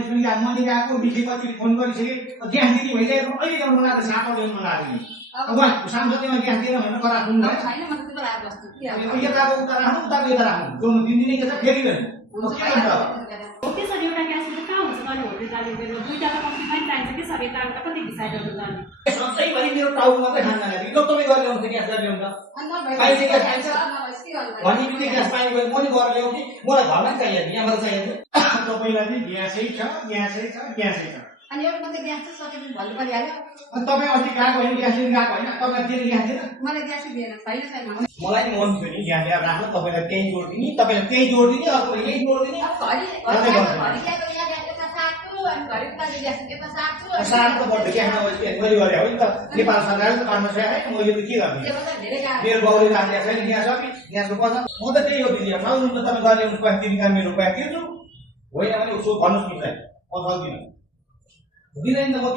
मानिस पनि मैले गएको विषयपछि फोन गरिसकेँ ग्यास दिने भइरहेको अहिले ल्याउनु लगाएको 7 औँ ल्याउनु लगाएको नि अब सांसदले ग्यास दिएर भनेर कराख्नु छैन म त त्यो राख्छु जस्तो के अब यताको उता राख्नु उताको यता राख्नु जोड्नु दिनदिनै के छ फेरि गर्नु त्यसरी एउटा ग्यास चाहिँ कहाँ हुन्छ गर्ने होटल जाने दुईटा त कम्ती पनि चाहिन्छ कि सबै दाम त कति डिसाइडहरू जाने सधैँभरि मेरो टाउको मात्रै खान लाग्यो ल तपाईँ गरेर ल्याउनु ग्यास गरेर ल्याउनु पाइन्छ ग्यास पाइन्छ भन्ने बित्तिकै ग्यास पाइयो भने मैले गरेर ल्याउने मलाई घरमा चाहिएको यहाँबाट चाहिएको तपाईँलाई चाहिँ ग्यासै छ ग्यासै छ ग्यासै छ अनि एउटा मात्रै ग्यास चाहिँ सकेपछि भन्नु परिहाल्यो अनि तपाईँ अस्ति गएको होइन ग्यास लिनु गएको होइन तपाईँलाई दिएर ग्यास दिएर मलाई ग्यासै दिएन छैन छैन मलाई नि मन थियो नि ग्यास ल्याएर राख्नु तपाईँलाई त्यहीँ जोडिदिने तपाईँलाई त्यहीँ जोडिदिने अर्को यहीँ जोडिदिने साह्रो त पर्छ ग्यास मैले गरे हो नि त नेपाल सरकारले त गर्न सक्यो है मैले त के गर्ने मेरो बाउले राखेको छैन ग्यास अघि ग्यासको पैसा म त त्यही हो दिदी नहुनु त तपाईँ गरेर ल्याउनु पैसा तिर्ने काम मेरो पैसा तिर्छु होइन भने उसो भन्नुहोस् नि म सक्दिनँ दिँदैन त म